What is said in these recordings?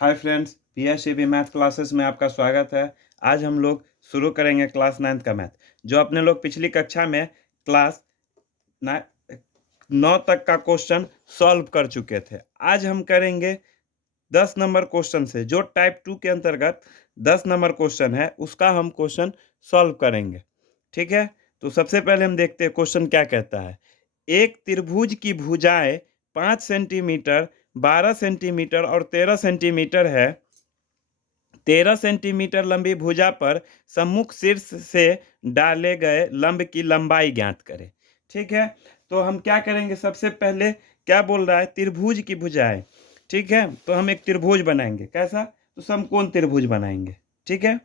Hi friends, PSCB math classes में आपका स्वागत है। आज हम लोग शुरू करेंगे क्लास 9th का मैथ, जो अपने लोग पिछली कक्षा में क्लास 9 तक का क्वेश्चन सॉल्व कर चुके थे। आज हम करेंगे 10 नंबर क्वेश्चन से, जो टाइप 2 के अंतर्गत 10 नंबर क्वेश्चन है, उसका हम क्वेश्चन सॉल्व करेंगे। ठीक है, तो सबसे पहले हम देखते हैं क्वेश्चन क्या कहता है। एक त्रिभुज की भुजाएं 5 सेंटीमीटर, 12 सेंटीमीटर और 13 सेंटीमीटर है। 13 सेंटीमीटर लंबी भुजा पर सम्मुख शीर्ष से डाले गए लंब की लंबाई ज्ञात करें। ठीक है, तो हम क्या करेंगे, सबसे पहले क्या बोल रहा है, त्रिभुज की भुजाएं। ठीक है, तो हम एक त्रिभुज बनाएंगे। कैसा? तो समकोण त्रिभुज बनाएंगे। ठीक है,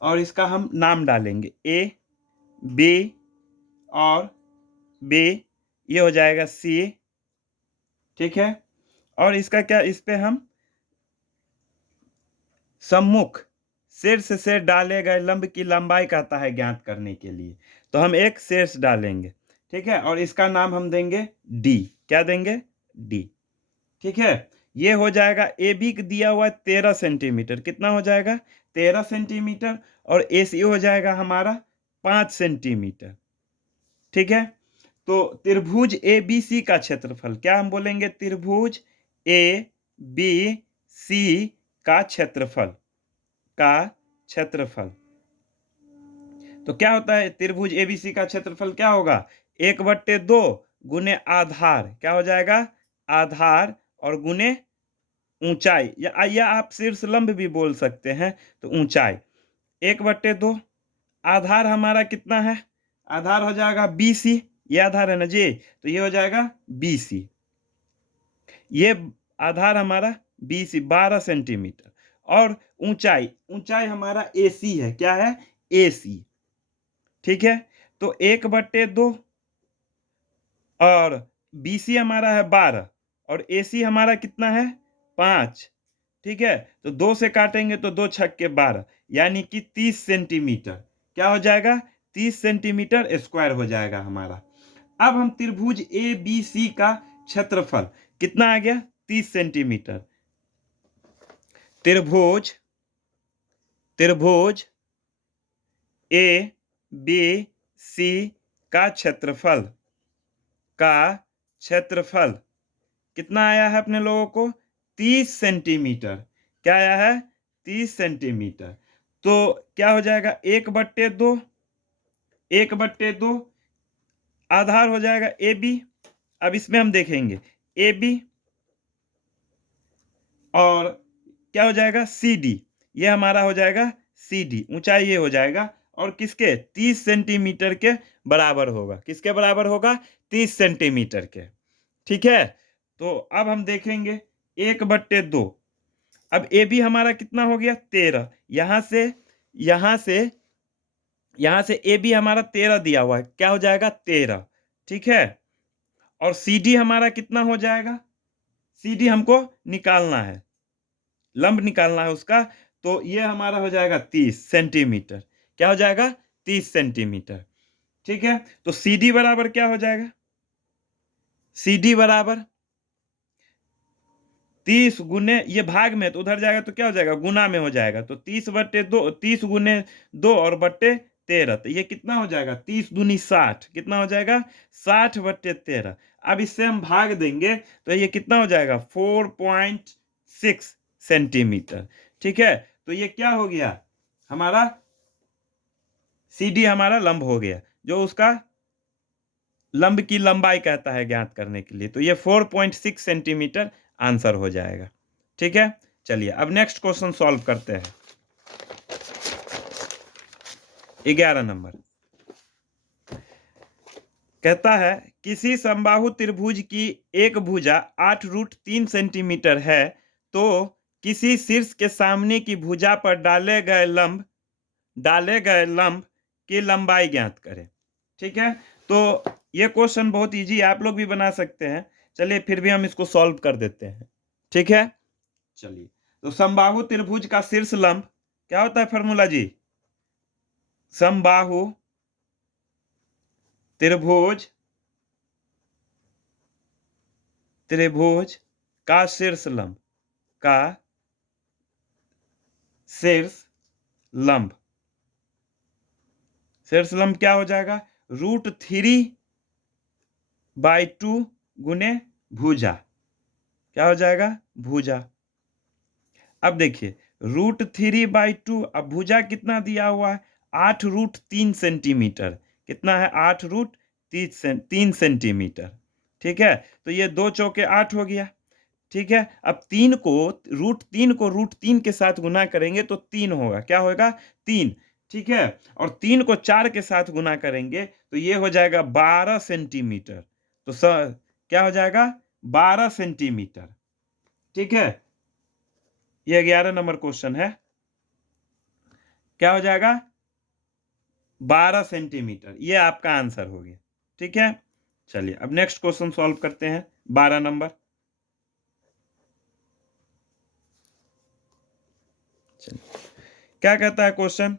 और इसका हम नाम डालेंगे ए, बी और बी, ये हो जाएगा सी। ठीक है, और इसका क्या, इस पे हम सम्मुख शीर्ष से डाले गए लंब की लंबाई कहता है ज्ञात करने के लिए, तो हम एक शीर्ष डालेंगे। ठीक है, और इसका नाम हम देंगे डी। क्या देंगे? डी। ठीक है, ये हो जाएगा। ए बी दिया हुआ है 13 सेंटीमीटर, कितना हो जाएगा? 13 सेंटीमीटर। और ए सी हो जाएगा हमारा 5 सेंटीमीटर। ठीक है, तो त्रिभुज ए बी सी का क्षेत्रफल क्या हम बोलेंगे? त्रिभुज ए बी सी का क्षेत्रफल, का क्षेत्रफल। तो क्या होता है, त्रिभुज एबीसी का क्षेत्रफल क्या होगा? 1/2 गुने आधार, क्या हो जाएगा? आधार, और गुने ऊंचाई, या आप शीर्ष लंब भी बोल सकते हैं। तो ऊंचाई 1/2, आधार हमारा कितना है? आधार हो जाएगा BC, ये आधार है ना जी, तो ये हो जाएगा BC। ये आधार हमारा BC 12 सेंटीमीटर। और ऊंचाई, ऊंचाई हमारा AC है। क्या है? AC। ठीक है, तो 1/2 और BC हमारा है 12 और AC हमारा कितना है? 5। ठीक है, तो 2 से काटेंगे तो 2 छक्के 12, यानी कि 30 सेंटीमीटर। क्या हो जाएगा? 30 सेंटीमीटर स्क्वायर हो जाएगा हमारा। अब हम त्रिभुज ABC का क्षेत्रफल कितना आ गया? 30 सेंटीमीटर। त्रिभुज त्रिभुज ABC का क्षेत्रफल, क्षेत्रफल कितना आया है अपने लोगों को? 30 सेंटीमीटर। क्या आया है? 30 सेंटीमीटर। तो क्या हो जाएगा? 1/2, 1/2 आधार हो जाएगा AB। अब इसमें हम देखेंगे AB, और क्या हो जाएगा? CD। ये हमारा हो जाएगा CD, ऊंचाई ये हो जाएगा, और किसके? 30 सेंटीमीटर के बराबर होगा। किसके बराबर होगा? 30 सेंटीमीटर के। ठीक है, तो अब हम देखेंगे 1/2। अब ए बी हमारा कितना हो गया? 13। यहां से ए बी हमारा 13 दिया हुआ है। क्या हो जाएगा? 13। ठीक है, और सी डी हमारा कितना हो जाएगा? सी डी हमको निकालना है, लंब निकालना है उसका। तो ये हमारा हो जाएगा 30 सेंटीमीटर। क्या हो जाएगा? 30 सेंटीमीटर। ठीक है, तो सी डी बराबर क्या हो जाएगा? सी डी बराबर 30 गुने, ये भाग में तो उधर जाएगा तो क्या हो जाएगा? गुना में हो जाएगा। तो 30/2, 30 गुने 2 और बट्टे 13, तो ये कितना हो जाएगा? 30 दूनी 60, कितना हो जाएगा? 60/13। अब इससे हम भाग देंगे तो ये कितना हो जाएगा? 4.6 सेंटीमीटर। ठीक है, तो ये क्या हो गया हमारा? सी डी हमारा लंब हो गया, जो उसका लंब की लंबाई कहता है ज्ञात करने के लिए। तो ये 4.6 सेंटीमीटर आंसर हो जाएगा। ठीक है, चलिए अब नेक्स्ट क्वेश्चन सॉल्व करते हैं। 11 नंबर कहता है, किसी समबाहु त्रिभुज की एक भुजा 8√3 सेंटीमीटर है, तो किसी शीर्ष के सामने की भुजा पर डाले गए लंब की लंबाई ज्ञात करें। ठीक है, तो ये क्वेश्चन बहुत इजी है, आप लोग भी बना सकते हैं। चलिए फिर भी हम इसको सॉल्व कर देते हैं। ठीक है, चलिए, तो समबाहु त्रिभुज का शीर्ष लंब क्या होता है? फॉर्मूला जी, समबाहु त्रिभुज त्रिभुज का शीर्ष लंब का शीर्ष लंब शीर्ष लंब क्या हो जाएगा? √3/2 गुने भुजा। क्या हो जाएगा? भुजा। अब देखिए √3/2, अब भुजा कितना दिया हुआ है? 8√3 सेंटीमीटर। कितना है? 8√3 सेंटीमीटर। ठीक है, तो ये 2 चौके 8 हो गया। ठीक है, अब √3 के साथ गुना करेंगे तो 3 होगा। क्या होगा? 3। ठीक है, और 3 को 4 के साथ गुना करेंगे तो ये हो जाएगा 12 सेंटीमीटर। तो क्या हो जाएगा? 12 सेंटीमीटर। ठीक है, ये 11 नंबर क्वेश्चन है। क्या हो जाएगा? 12 सेंटीमीटर। ये आपका आंसर हो गया। ठीक है, चलिए अब नेक्स्ट क्वेश्चन सॉल्व करते हैं। 12 नंबर। क्या कहता है क्वेश्चन?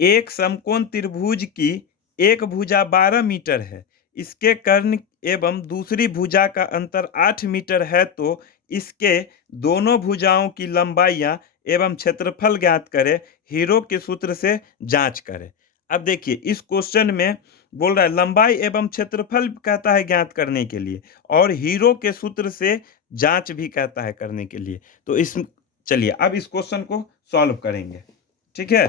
एक समकोण त्रिभुज की एक भुजा 12 मीटर है, इसके कर्ण एवं दूसरी भुजा का अंतर 8 मीटर है, तो इसके दोनों भुजाओं की लंबाइयां एवं क्षेत्रफल ज्ञात करें। हीरो के सूत्र से जांच करें। अब देखिए इस क्वेश्चन में बोल रहा है लंबाई एवं क्षेत्रफल कहता है ज्ञात करने के लिए, और हीरो के सूत्र से जांच भी कहता है करने के लिए। तो इस चलिए अब इस क्वेश्चन को सॉल्व करेंगे। ठीक है,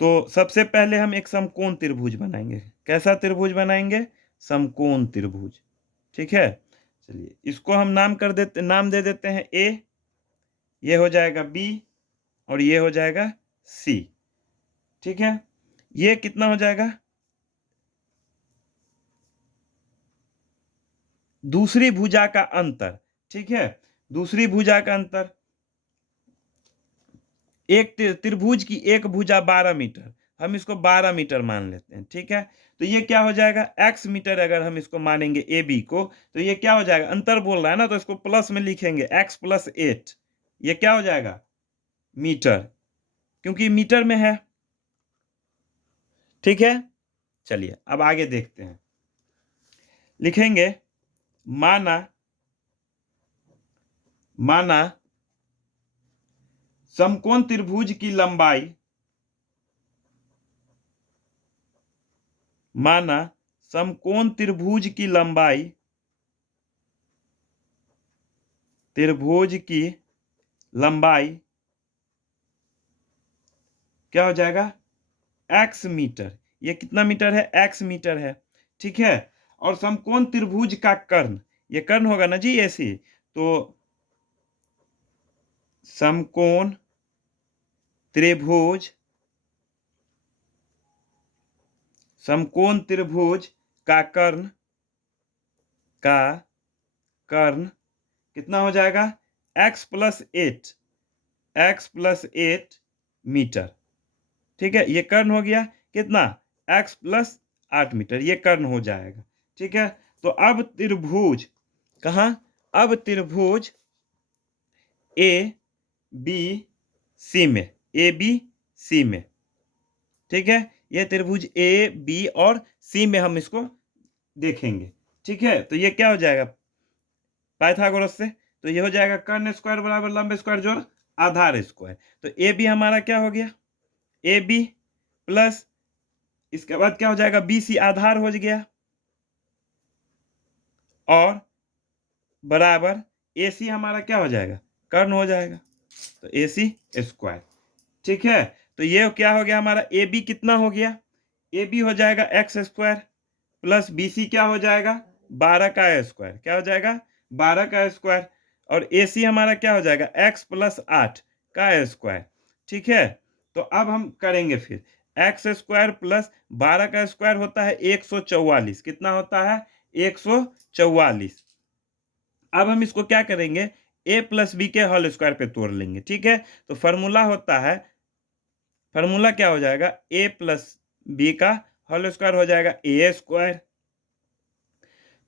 तो सबसे पहले हम एक समकोण त्रिभुज बनाएंगे। कैसा त्रिभुज बनाएंगे? समकोण त्रिभुज। ठीक है, चलिए इसको हम नाम दे देते हैं ए, ये हो जाएगा बी, और ये हो जाएगा सी। ठीक है, ये कितना हो जाएगा? दूसरी भुजा का अंतर। ठीक है, दूसरी भुजा का अंतर, एक त्रिभुज की एक भुजा 12 मीटर, हम इसको 12 मीटर मान लेते हैं। ठीक है, तो ये क्या हो जाएगा? x metre. अगर हम इसको मानेंगे ए बी को, तो ये क्या हो जाएगा? अंतर बोल रहा है ना, तो इसको प्लस में लिखेंगे x + 8। ये क्या हो जाएगा? मीटर, क्योंकि मीटर में है। ठीक है, चलिए अब आगे देखते हैं। लिखेंगे माना माना समकोण त्रिभुज की लंबाई, माना समकोण त्रिभुज की लंबाई, त्रिभुज की लंबाई क्या हो जाएगा? x metre. ये कितना मीटर है? x मीटर है। ठीक है, और समकोण त्रिभुज का कर्ण, ये कर्ण होगा ना जी ऐसी, तो समकोण त्रिभुज, समकोण त्रिभुज का कर्ण, का कर्ण कितना हो जाएगा? x + 8, x + 8 metre. ठीक है, ये कर्ण हो गया कितना? x + 8 मीटर, ये कर्ण हो जाएगा। ठीक है, तो अब त्रिभुज कहाँ? अब त्रिभुज ए बी सी में, ए बी सी में। ठीक है, ये त्रिभुज ए बी और सी में हम इसको देखेंगे। ठीक है, तो ये क्या हो जाएगा? पाइथागोरस से, तो ये हो जाएगा कर्ण स्क्वायर बराबर लंब स्क्वायर जोड़ आधार स्क्वायर। तो ए बी हमारा क्या हो गया? ए बी प्लस, इसके बाद क्या हो जाएगा? बी सी आधार हो गया, और बराबर ए सी हमारा क्या हो जाएगा? कर्ण हो जाएगा, तो ए सी स्क्वायर। ठीक है, तो ये क्या हो गया हमारा? ए बी कितना हो गया? ए बी हो जाएगा x² प्लस बी सी क्या हो जाएगा? 12 का स्क्वायर। क्या हो जाएगा? 12 का स्क्वायर। और ए सी हमारा क्या हो जाएगा? x + 8 का स्क्वायर। ठीक है, तो अब हम करेंगे फिर x² प्लस 12 का स्क्वायर होता है 144। कितना होता है? 144। अब हम इसको क्या करेंगे? a + b के होल स्क्वायर पे तोड़ लेंगे। ठीक है, तो फॉर्मूला होता है, फॉर्मूला क्या हो जाएगा? a + b का होल स्क्वायर हो जाएगा a²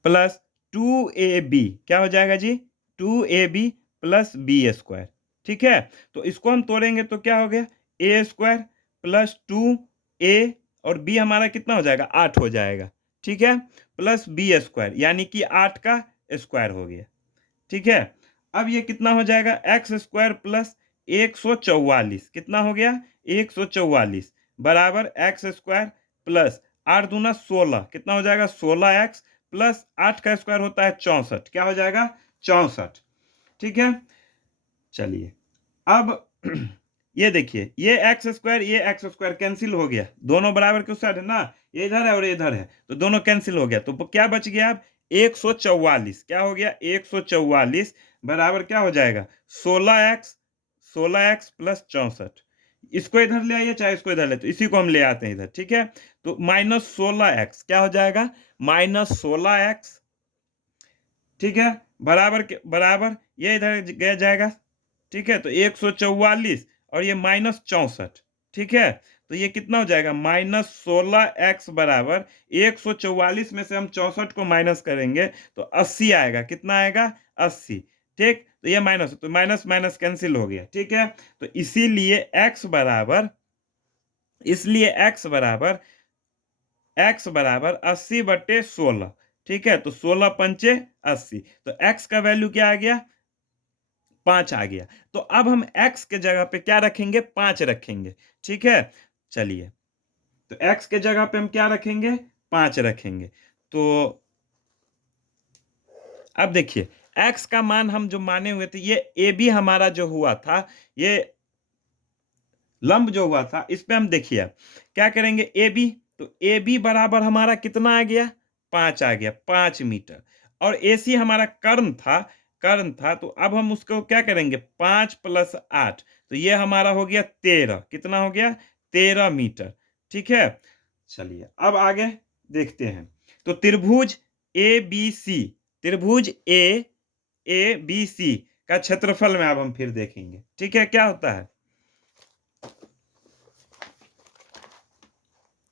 प्लस 2ab। क्या हो जाएगा जी? 2ab + b²। ठीक है, तो इसको हम तोड़ेंगे तो क्या हो गया? ए स्क्वायर प्लस 2a और b हमारा कितना हो जाएगा 8 हो जाएगा, ठीक है, प्लस बी स्क्वायर यानी कि 8 का स्क्वायर हो गया, ठीक है। अब ये कितना हो जाएगा एक्स स्क्वायर प्लस 144 कितना हो गया 144 बराबर एक्स स्क्वायर प्लस 8 दूना 16 कितना हो जाएगा 16x प्लस 8 का स्क्वायर होता है 64 क्या हो जाएगा 64, ठीक है। चलिए अब ये देखिए ये एक्स स्क्वायर कैंसिल हो गया, दोनों बराबर के उस साइड है ना, ये इधर है और ये इधर है तो दोनों कैंसिल हो गया, तो क्या बच गया अब 144 क्या हो गया 144 बराबर क्या हो जाएगा 16x प्लस 64, इसको इधर ले आइए चाहे इसको इधर ले, तो इसी को हम ले आते हैं इधर, ठीक है। तो -16x क्या हो जाएगा -16x, ठीक है, बराबर ये इधर गया जाएगा, ठीक है। तो 144 और ये -64, ठीक है, तो ये कितना हो जाएगा -16x बराबर 144 में से हम 64 को माइनस करेंगे तो 80 आएगा, कितना आएगा 80, ठीक। तो ये माइनस तो माइनस माइनस कैंसिल हो गया, ठीक है। तो इसीलिए x बराबर 80/16, ठीक है। तो 16 पंचे 80, तो x का वैल्यू क्या आ गया 5 आ गया। तो अब हम x के जगह पे क्या रखेंगे 5 रखेंगे, ठीक है। चलिए तो x के जगह पे हम क्या रखेंगे 5 रखेंगे। तो अब देखिए x का मान हम जो माने हुए थे, ये ए बी हमारा जो हुआ था, ये लंब जो हुआ था, इस पे हम देखिए अब क्या करेंगे ए बी, तो ए बी बराबर हमारा कितना आ गया 5 आ गया 5 मीटर, और ए सी हमारा कर्ण था, तो अब हम उसको क्या करेंगे 5 + 8, तो ये हमारा हो गया 13, कितना हो गया 13 मीटर, ठीक है। चलिए अब आगे देखते हैं। तो त्रिभुज ए बी सी का क्षेत्रफल में अब हम फिर देखेंगे, ठीक है, क्या होता है।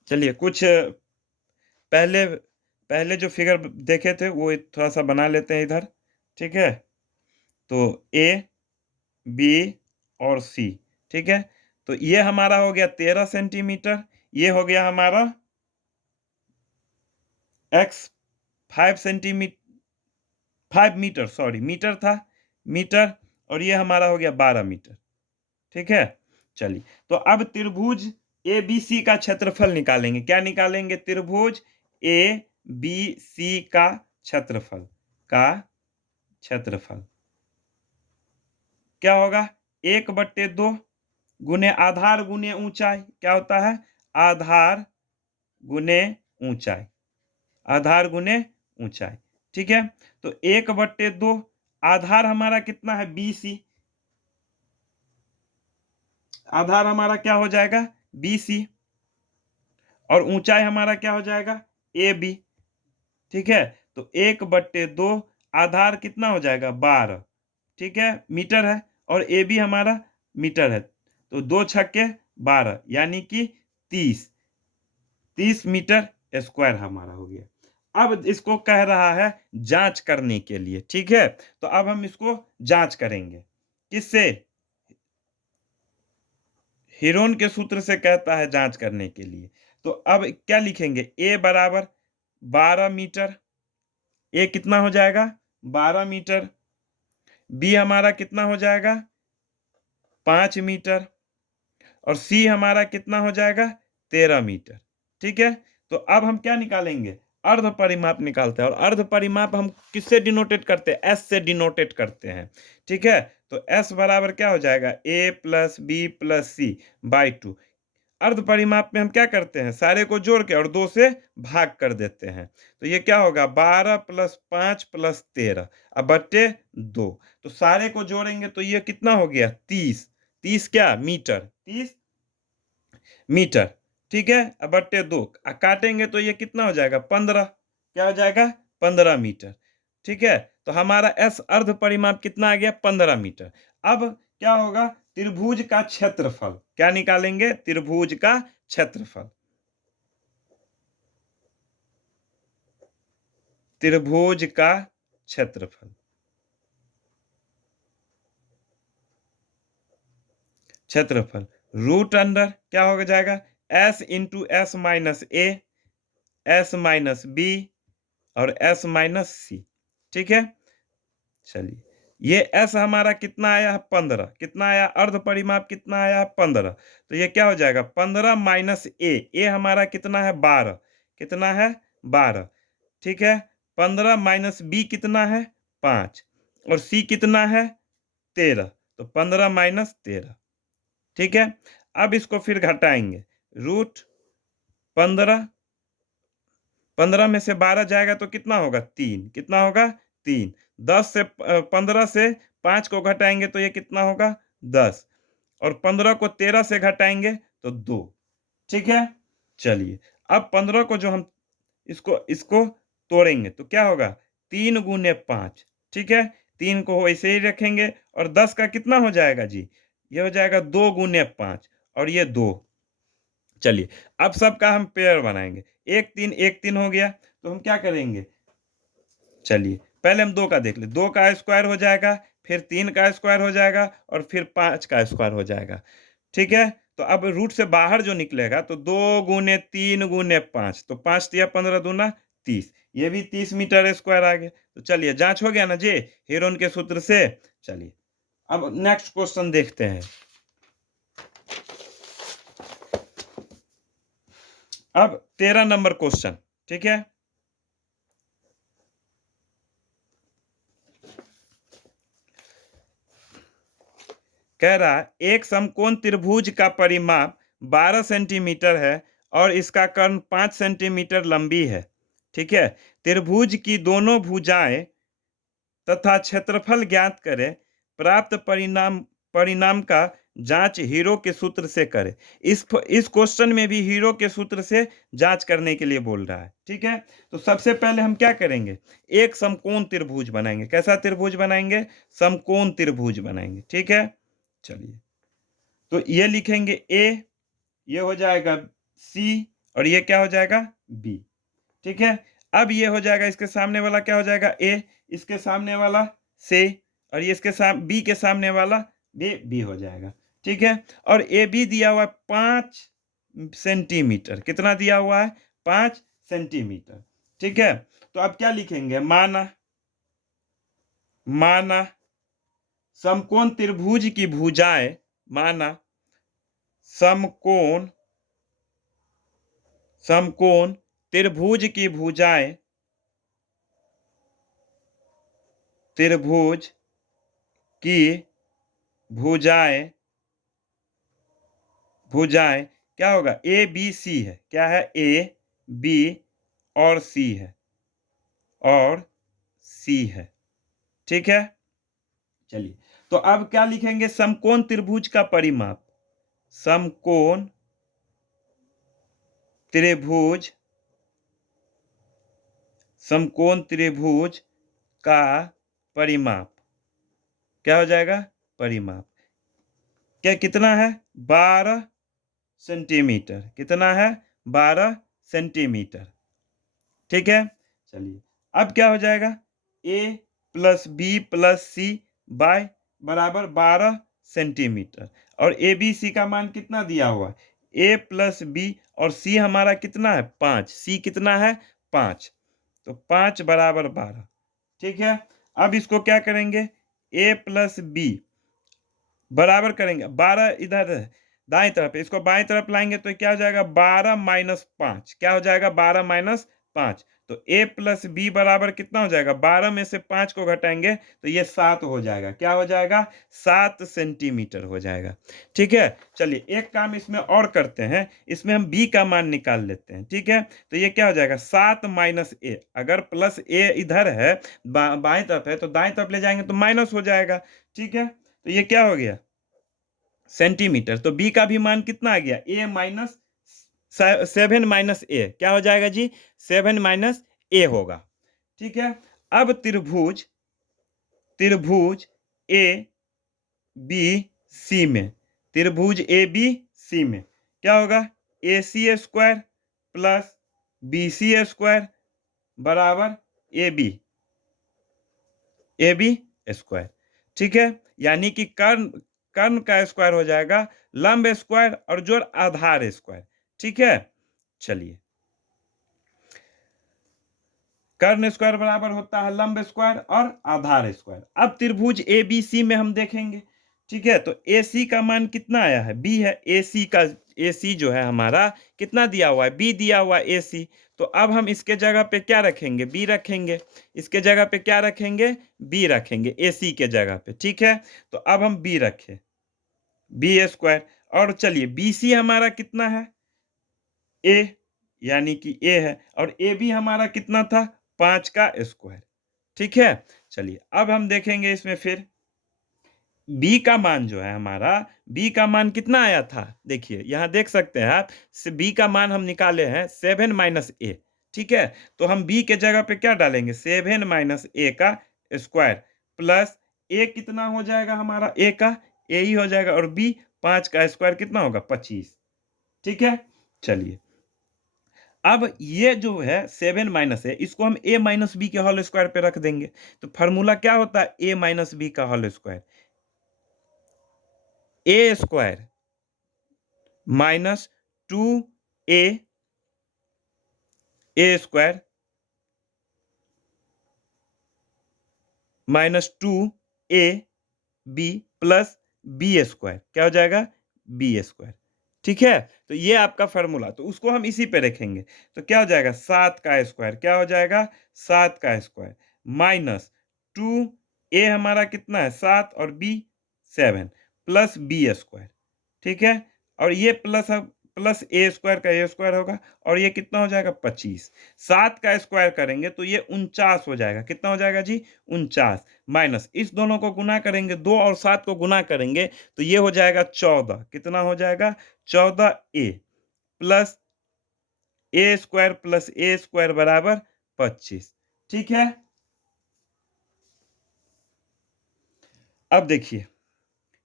चलिए कुछ पहले पहले जो फिगर देखे थे वो थोड़ा सा बना लेते हैं इधर, ठीक है। तो ए बी और सी, ठीक है, तो ये हमारा हो गया 13 सेंटीमीटर, ये हो गया हमारा x 5 centimetre 5 metre, sorry metre था, मीटर, और ये हमारा हो गया 12 मीटर, ठीक है। चलिए तो अब त्रिभुज ए बी सी का क्षेत्रफल निकालेंगे, क्या निकालेंगे त्रिभुज ए बी सी का क्षेत्रफल क्या होगा 1/2 गुने आधार गुने ऊंचाई, क्या होता है आधार गुने ऊंचाई, आधार गुने ऊंचाई, ठीक है। तो 1/2 आधार हमारा कितना है बी सी, आधार हमारा क्या हो जाएगा बी सी, और ऊंचाई हमारा क्या हो जाएगा ए बी, ठीक है। तो 1/2 आधार कितना हो जाएगा 12, ठीक है, मीटर है, और ए बी हमारा मीटर है, तो 2 छक्के 12 यानी कि 30 मीटर स्क्वायर हमारा हो गया। अब इसको कह रहा है जांच करने के लिए, ठीक है। तो अब हम इसको जांच करेंगे किससे, हीरोन के सूत्र से कहता है जांच करने के लिए। तो अब क्या लिखेंगे ए बराबर 12 मीटर, ए कितना हो जाएगा 12 मीटर, बी हमारा कितना हो जाएगा 5 मीटर, और सी हमारा कितना हो जाएगा 13 मीटर, ठीक है। तो अब हम क्या निकालेंगे अर्ध परिमाप निकालते हैं, और अर्ध परिमाप हम किससे डिनोटेट करते हैं एस से डिनोटेट करते हैं, ठीक है। तो एस बराबर क्या हो जाएगा A plus B plus C by 2, अर्ध परिमाप में हम क्या करते हैं सारे को जोड़ के और 2 से भाग कर देते हैं, तो ये क्या होगा 12 + 5 + 13 अब बट्टे 2, तो सारे को जोड़ेंगे तो ये कितना हो गया 30 क्या मीटर 30 मीटर, ठीक है, अब बट्टे 2 काटेंगे तो ये कितना हो जाएगा 15, क्या हो जाएगा 15 मीटर, ठीक है। तो हमारा एस अर्ध परिमाप कितना आ गया 15 मीटर। अब क्या होगा त्रिभुज का क्षेत्रफल, क्या निकालेंगे त्रिभुज का क्षेत्रफल, त्रिभुज का क्षेत्रफल रूट अंडर क्या हो जाएगा, S into S minus A, S minus B और एस माइनस सी। ठीक है, चलिए ये एस हमारा कितना आया है 15, कितना आया अर्ध परिमाप कितना आया है 15, तो ये क्या हो जाएगा 15 माइनस ए हमारा कितना है 12, कितना है 12। ठीक है, 15 माइनस बी कितना है 5 और सी कितना है 13, तो 15 माइनस 13। ठीक है, अब इसको फिर घटाएंगे, रूट 15, 15 में से 12 जाएगा तो कितना होगा 3, कितना होगा 3। 10 से 15 से 5 को घटाएंगे तो ये कितना होगा 10 और 15 को 13 से घटाएंगे तो 2। ठीक है, चलिए अब 15 को जो हम इसको इसको तोड़ेंगे तो क्या होगा 3 गुने 5। ठीक है, 3 को वैसे ही रखेंगे और 10 का कितना हो जाएगा जी, ये हो जाएगा 2 गुने 5 और ये 2। चलिए अब सबका हम पेयर बनाएंगे, 1 3 हो गया तो हम क्या करेंगे, चलिए पहले हम 2 का देख ले, 2 का स्क्वायर हो जाएगा, फिर 3 का स्क्वायर हो जाएगा और फिर 5 का स्क्वायर हो जाएगा। ठीक है, तो अब रूट से बाहर जो निकलेगा तो 2 गुने 3 गुने 5, तो 5 तिया 15 दूना 30, ये भी 30 मीटर स्क्वायर आ गया। तो चलिए जांच हो गया ना जी हेरोन के सूत्र से। चलिए अब नेक्स्ट क्वेश्चन देखते हैं। अब 13 नंबर क्वेश्चन। ठीक है, कह रहा है एक समकोण त्रिभुज का परिमाप 12 सेंटीमीटर है और इसका कर्ण 5 सेंटीमीटर लंबी है। ठीक है, त्रिभुज की दोनों भुजाएं तथा क्षेत्रफल ज्ञात करें, प्राप्त परिणाम परिणाम का जांच हीरो के सूत्र से करें। इस क्वेश्चन में भी हीरो के सूत्र से जांच करने के लिए बोल रहा है। ठीक है, तो सबसे पहले हम क्या करेंगे, एक समकोण त्रिभुज बनाएंगे। कैसा त्रिभुज बनाएंगे, समकोण त्रिभुज बनाएंगे। ठीक है, चलिए तो ये लिखेंगे ए, ये हो जाएगा सी और ये क्या हो जाएगा बी। ठीक है, अब ये हो जाएगा, इसके सामने वाला क्या हो जाएगा ए, इसके सामने वाला से और ये इसके सामने बी के सामने वाला बी हो जाएगा। ठीक है, और ए बी दिया हुआ है 5 सेंटीमीटर, कितना दिया हुआ है 5 सेंटीमीटर। ठीक है, तो अब क्या लिखेंगे, माना माना समकोण त्रिभुज की भुजाएं, माना समकोण समकोण त्रिभुज की भुजाएं, त्रिभुज की भुजाएं भुजाएं क्या होगा, ए बी सी है, क्या है ए बी और सी है, और सी है। ठीक है, चलिए तो अब क्या लिखेंगे, समकोण त्रिभुज का परिमाप, समकोण त्रिभुज, समकोण त्रिभुज का परिमाप क्या हो जाएगा, परिमाप क्या कितना है 12 सेंटीमीटर, कितना है 12 सेंटीमीटर। ठीक है, चलिए अब क्या हो जाएगा, A plus B plus C bye बराबर 12 सेंटीमीटर और ए बी सी का मान कितना दिया हुआ है, ए प्लस बी और सी हमारा कितना है 5, सी कितना है 5, तो 5 बराबर 12। ठीक है, अब इसको क्या करेंगे, ए प्लस बी बराबर करेंगे 12, इधर दाएं तरफ, इसको बाएं तरफ लाएंगे तो क्या हो जाएगा 12 माइनस 5, क्या हो जाएगा 12 माइनस 5, तो a प्लस बी बराबर कितना हो जाएगा, 12 में से 5 को घटाएंगे तो ये 7 हो जाएगा, क्या हो जाएगा 7 सेंटीमीटर हो जाएगा। ठीक है, चलिए एक काम इसमें और करते हैं, इसमें हम b का मान निकाल लेते हैं। ठीक है, तो ये क्या हो जाएगा 7 माइनस a, अगर प्लस a इधर है बाएं तरफ है तो दाएं तरफ ले जाएंगे तो माइनस हो जाएगा। ठीक है, तो ये क्या हो गया सेंटीमीटर, तो बी का भी मान कितना आ गया, ए माइनस 7 माइनस ए, क्या हो जाएगा जी 7 माइनस ए होगा। ठीक है, अब त्रिभुज त्रिभुज ए बी सी में, त्रिभुज ए बी सी में क्या होगा, A C square plus B C square बराबर ए बी स्क्वायर। ठीक है, यानी कि कर्ण कर्ण का स्क्वायर हो जाएगा लंब स्क्वायर और जोड़ आधार स्क्वायर। ठीक है, चलिए कर्ण स्क्वायर बराबर होता है लंब स्क्वायर और आधार स्क्वायर। अब त्रिभुज ए बी सी में हम देखेंगे। ठीक है, तो ए सी का मान कितना आया है, बी है। ए सी का, ए सी जो है हमारा कितना दिया हुआ है, बी दिया हुआ है ए सी। तो अब हम इसके जगह पे क्या रखेंगे, बी रखेंगे। इसके जगह पे क्या रखेंगे, बी रखेंगे ए सी के जगह पे। ठीक है, तो अब हम बी रखें, बी स्क्वायर। और चलिए बी सी हमारा कितना है, ए, यानी कि ए है, और ए भी हमारा कितना था, 5 का स्क्वायर। ठीक है, चलिए अब हम देखेंगे इसमें फिर बी का मान जो है हमारा, बी का मान कितना आया था, देखिए यहां देख सकते हैं आप, बी का मान हम निकाले हैं 7 माइनस ए। ठीक है, तो हम बी के जगह पे क्या डालेंगे, 7 माइनस ए का स्क्वायर प्लस ए कितना हो जाएगा हमारा, ए का ए ही हो जाएगा, और बी 5 का स्क्वायर कितना होगा, 25। ठीक है, चलिए अब ये जो है 7 माइनस है, इसको हम a माइनस बी के होल स्क्वायर पे रख देंगे। तो फार्मूला क्या होता है, a माइनस बी का whole square, A square minus 2a A square minus 2a B plus B square, क्या हो जाएगा, बी स्क्वायर। ठीक है, तो ये आपका फार्मूला, तो उसको हम इसी पे रखेंगे। तो क्या हो जाएगा, 7 का स्क्वायर, क्या हो जाएगा, 7 का स्क्वायर माइनस 2a हमारा कितना है 7 और b 7 प्लस बी स्क्वायर। ठीक है, और ये प्लस ए स्क्वायर का ए स्क्वायर होगा, और ये कितना हो जाएगा, 25। 7 का स्क्वायर करेंगे तो ये 49 हो जाएगा, कितना हो जाएगा जी, 49। माइनस इस दोनों को गुना करेंगे, 2 और 7 को गुना करेंगे तो ये हो जाएगा 14। कितना हो जाएगा, 14 ए प्लस ए स्क्वायर प्लस ए स्क्वायर बराबर 25। ठीक है, अब देखिए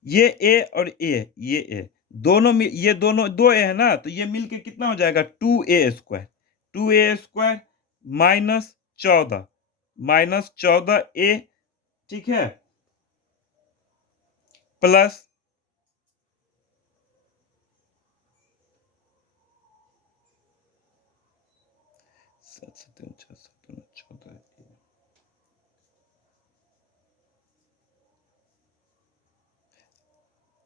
ये ए और ये दोनों ये दोनों दो ए है ना, तो ये मिलके कितना हो जाएगा, 2a square, 2a square minus 14 ए। ठीक है, प्लस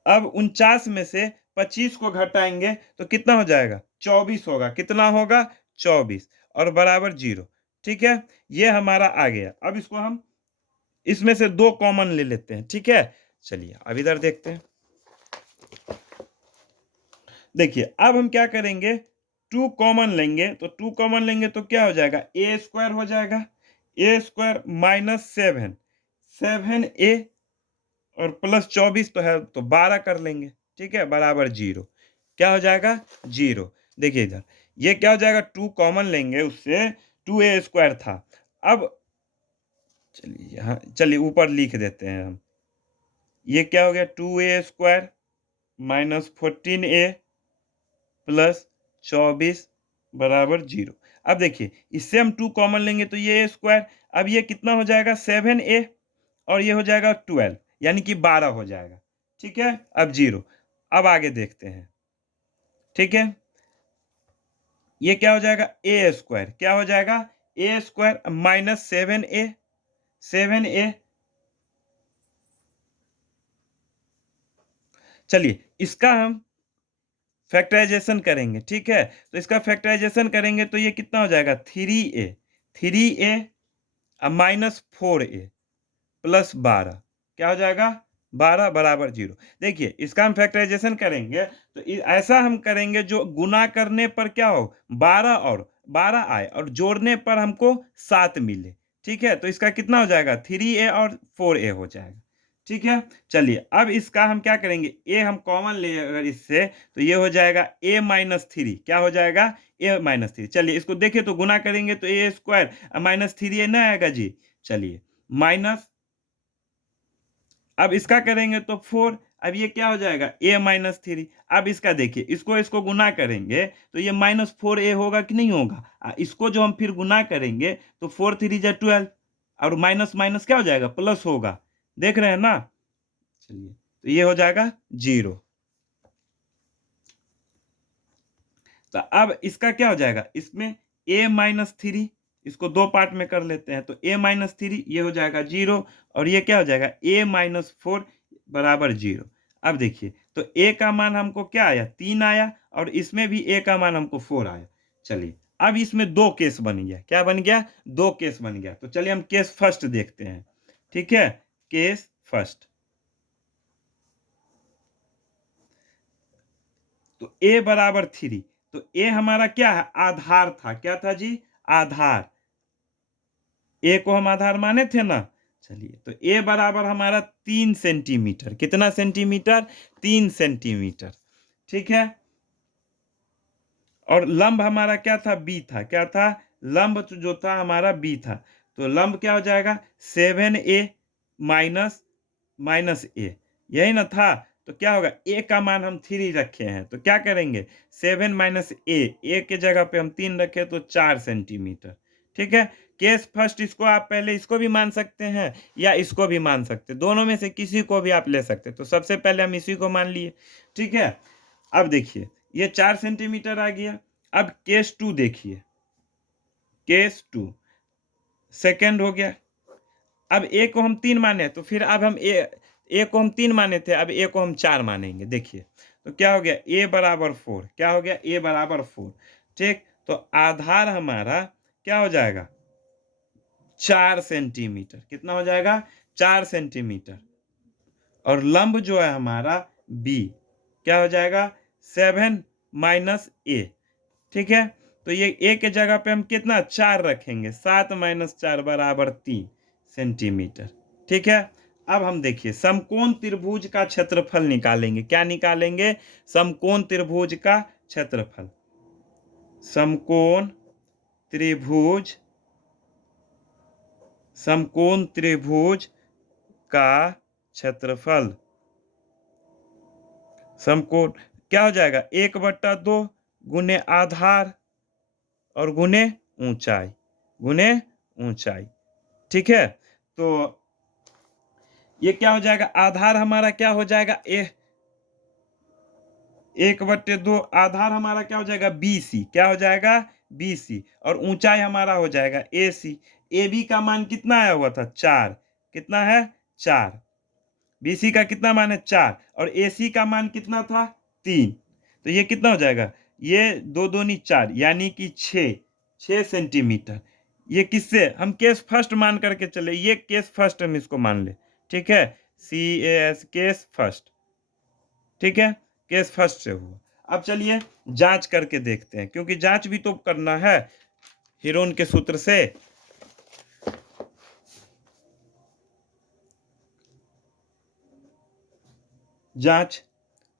अब 49 में से 25 को घटाएंगे तो कितना हो जाएगा, 24 होगा। कितना होगा, 24 और बराबर 0। ठीक है, ये हमारा आ गया। अब इसको हम इसमें से 2 कॉमन ले लेते हैं। ठीक है, चलिए अब इधर देखते हैं। देखिए अब हम क्या करेंगे, 2 कॉमन लेंगे, तो 2 कॉमन लेंगे तो क्या हो जाएगा, ए स्क्वायर हो जाएगा, ए स्क्वायर माइनस 7 और प्लस 24 तो है, तो 12 कर लेंगे। ठीक है, बराबर 0। क्या हो जाएगा, 0। देखिए इधर ये क्या हो जाएगा, 2 कॉमन लेंगे, उससे 2a स्क्वायर था। अब चलिए यहाँ, चलिए ऊपर लिख देते हैं हम, ये क्या हो गया, 2a square minus 14a plus 24 बराबर 0। अब देखिए इससे हम 2 कॉमन लेंगे तो ये स्क्वायर, अब ये कितना हो जाएगा, 7a और ये हो जाएगा 12, यानी कि 12 हो जाएगा। ठीक है, अब 0। अब आगे देखते हैं। ठीक है, ये क्या हो जाएगा, ए स्क्वायर, क्या हो जाएगा, ए स्क्वायर माइनस 7a। चलिए इसका हम फैक्टराइजेशन करेंगे। ठीक है, तो इसका फैक्टराइजेशन करेंगे तो ये कितना हो जाएगा, 3a माइनस 4a प्लस 12, क्या हो जाएगा, 12 बराबर 0। देखिए इसका हम फैक्टराइजेशन करेंगे तो ऐसा हम करेंगे जो गुना करने पर क्या हो, 12 आए और जोड़ने पर हमको 7 मिले। ठीक है, तो इसका कितना हो जाएगा, 3a और 4a हो जाएगा। ठीक है, चलिए अब इसका हम क्या करेंगे, ए हम कॉमन ले अगर इससे, तो ये हो जाएगा a माइनस 3, क्या हो जाएगा, a माइनस 3। चलिए इसको देखिए तो गुना करेंगे तो a स्क्वायर माइनस 3a ना आएगा जी। चलिए माइनस, अब इसका करेंगे तो 4, अब ये क्या हो जाएगा, a माइनस 3। अब इसका देखिए, इसको गुना करेंगे तो ये माइनस 4a होगा कि नहीं होगा, इसको जो हम फिर गुना करेंगे तो 4 3 जा 12 और माइनस माइनस क्या हो जाएगा, प्लस होगा। देख रहे हैं ना, चलिए तो ये हो जाएगा 0। तो अब इसका क्या हो जाएगा, इसमें a-3, इसको दो पार्ट में कर लेते हैं, तो a-3 ये हो जाएगा 0, और ये क्या हो जाएगा a-4 बराबर 0। अब देखिए, तो a का मान हमको क्या आया, 3 आया, और इसमें भी a का मान हमको 4 आया। चलिए, अब इसमें दो केस बन गया, क्या बन गया, दो केस बन गया। तो चलिए हम केस फर्स्ट देखते हैं, ठीक है, केस फर्स्ट। तो a बराबर 3, तो a हमारा क्या है, आधार था, क्या था जी, आधार। a को हम आधार माने थे ना। चलिए, तो a बराबर हमारा 3 सेंटीमीटर, कितना सेंटीमीटर, 3 सेंटीमीटर, ठीक है। और लंब हमारा क्या था, b था, क्या था, लंब जो था हमारा b था। तो लंब क्या हो जाएगा, 7a माइनस माइनस ए, यही ना था। तो क्या होगा, a का मान हम 3 रखे हैं, तो क्या करेंगे, 7 माइनस ए के जगह पे हम 3 रखे तो 4 सेंटीमीटर, ठीक है। केस फर्स्ट, इसको आप पहले इसको भी मान सकते हैं या इसको भी मान सकते हैं, दोनों में से किसी को भी आप ले सकते हैं। तो सबसे पहले हम इसी को मान लिए, ठीक है। अब देखिए, ये 4 सेंटीमीटर आ गया। अब केस 2 देखिए, केस 2 सेकेंड हो गया। अब ए को हम 3 माने, तो फिर अब हम ए को हम 3 माने थे, अब ए को हम 4 मानेंगे। देखिए, तो क्या हो गया, ए बराबर 4, क्या हो गया, ए बराबर 4, ठीक। तो आधार हमारा क्या हो जाएगा, 4 सेंटीमीटर, कितना हो जाएगा, 4 सेंटीमीटर। और लंब जो है हमारा बी, क्या हो जाएगा, 7 माइनस ए, ठीक है। तो ये ए के जगह पे हम कितना, 4 रखेंगे, 7 माइनस 4 बराबर 3 सेंटीमीटर, ठीक है। अब हम देखिए, समकोण त्रिभुज का क्षेत्रफल निकालेंगे, क्या निकालेंगे, समकोण त्रिभुज का क्षेत्रफल। समकोण त्रिभुज, समकोण त्रिभुज का क्षेत्रफल, समकोण क्या हो जाएगा, 1/2 गुने आधार और गुने ऊंचाई, गुने ऊंचाई, ठीक है। तो ये क्या हो जाएगा, आधार हमारा क्या हो जाएगा, 1/2, आधार हमारा क्या हो जाएगा, BC, क्या हो जाएगा, BC, और ऊंचाई हमारा हो जाएगा AC। AB का मान कितना आया हुआ था, 4, कितना है, 4। BC का कितना मान है, 4, और AC का मान कितना था, 3। तो ये कितना हो जाएगा, ये 2 दूनी 4, यानी कि 6 सेंटीमीटर। ये किससे, हम केस फर्स्ट मान करके चले, ये केस फर्स्ट हम इसको मान ले, ठीक है, CAS, केस फर्स्ट, ठीक है, केस फर्स्ट से हुआ। अब चलिए जांच करके देखते हैं, क्योंकि जांच भी तो करना है हीरोन के सूत्र से। जांच,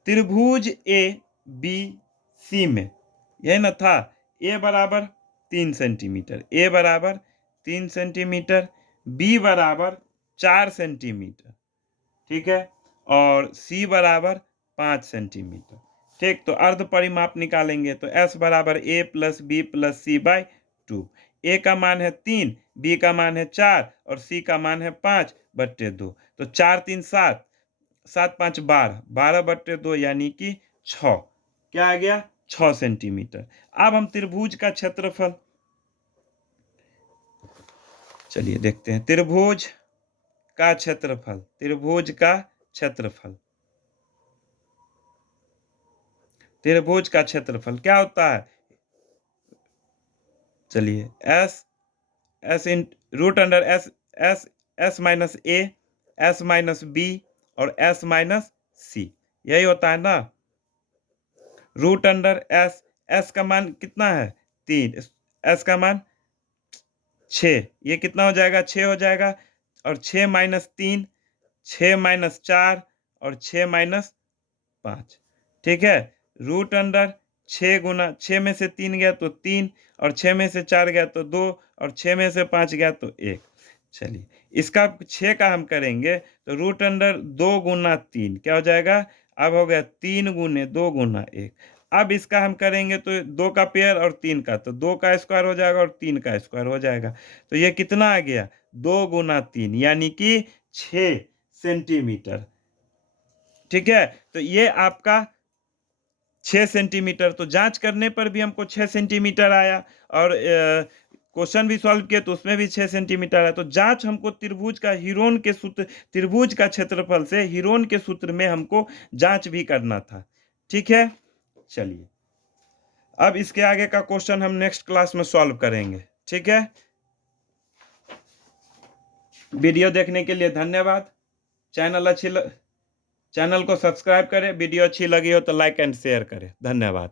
त्रिभुज ए बी सी में, यही ना था, ए बराबर 3 सेंटीमीटर, ए बराबर 3 सेंटीमीटर, बी बराबर 4 सेंटीमीटर, ठीक है, और सी बराबर 5 सेंटीमीटर, ठीक। तो अर्ध परिमाप निकालेंगे, तो एस बराबर A plus B plus C by 2। A का मान है 3, बी का मान है 4, और सी का मान है 5/2। तो 4 3 7, 7 5 12, 12/2 यानी कि 6, क्या आ गया, 6 सेंटीमीटर। अब हम त्रिभुज का क्षेत्रफल, चलिए देखते हैं, त्रिभुज का क्षेत्रफल, त्रिभुज का क्षेत्रफल, त्रिभुज का क्षेत्रफल क्या होता है, चलिए, S S in root under S, S S minus A, S minus B, और एस माइनस सी, यही होता है ना। रूट अंडर एस, एस का मान कितना है, 3, एस का मान 6, ये कितना हो जाएगा, 6 हो जाएगा, और 6 माइनस 3, 6 माइनस 4, और 6 माइनस 5, ठीक है। रूट अंडर 6 गुना, 6 में से 3 गया तो 3, और 6 में से 4 गया तो 2, और 6 में से 5 गया तो 1। चलिए, इसका 6 का हम करेंगे, तो रूट अंडर 2 गुना 3 क्या हो जाएगा, अब हो गया 3 गुने 2 गुना 1। अब इसका हम करेंगे तो 2 का पेयर और 3 का, तो 2 का स्क्वायर हो जाएगा और 3 का स्क्वायर हो जाएगा। तो ये कितना आ गया, 2 गुना 3 यानी कि 6 सेंटीमीटर, ठीक है, तो ये आपका 6 सेंटीमीटर, तो जांच करने पर भी हमको 6 सेंटीमीटर आया, और क्वेश्चन भी सॉल्व किया तो उसमें भी 6 सेंटीमीटर आया। तो जांच हमको त्रिभुज का हीरोन के सूत्र, त्रिभुज का क्षेत्रफल से हीरोन के सूत्र में हमको जांच भी करना था। ठीक है, चलिए अब इसके आगे का क्वेश्चन हम नेक्स्ट क्लास में सॉल्व करेंगे। ठीक है, वीडियो देखने के लिए धन्यवाद। चैनल को सब्सक्राइब करें, वीडियो अच्छी लगी हो तो लाइक एंड शेयर करें। धन्यवाद।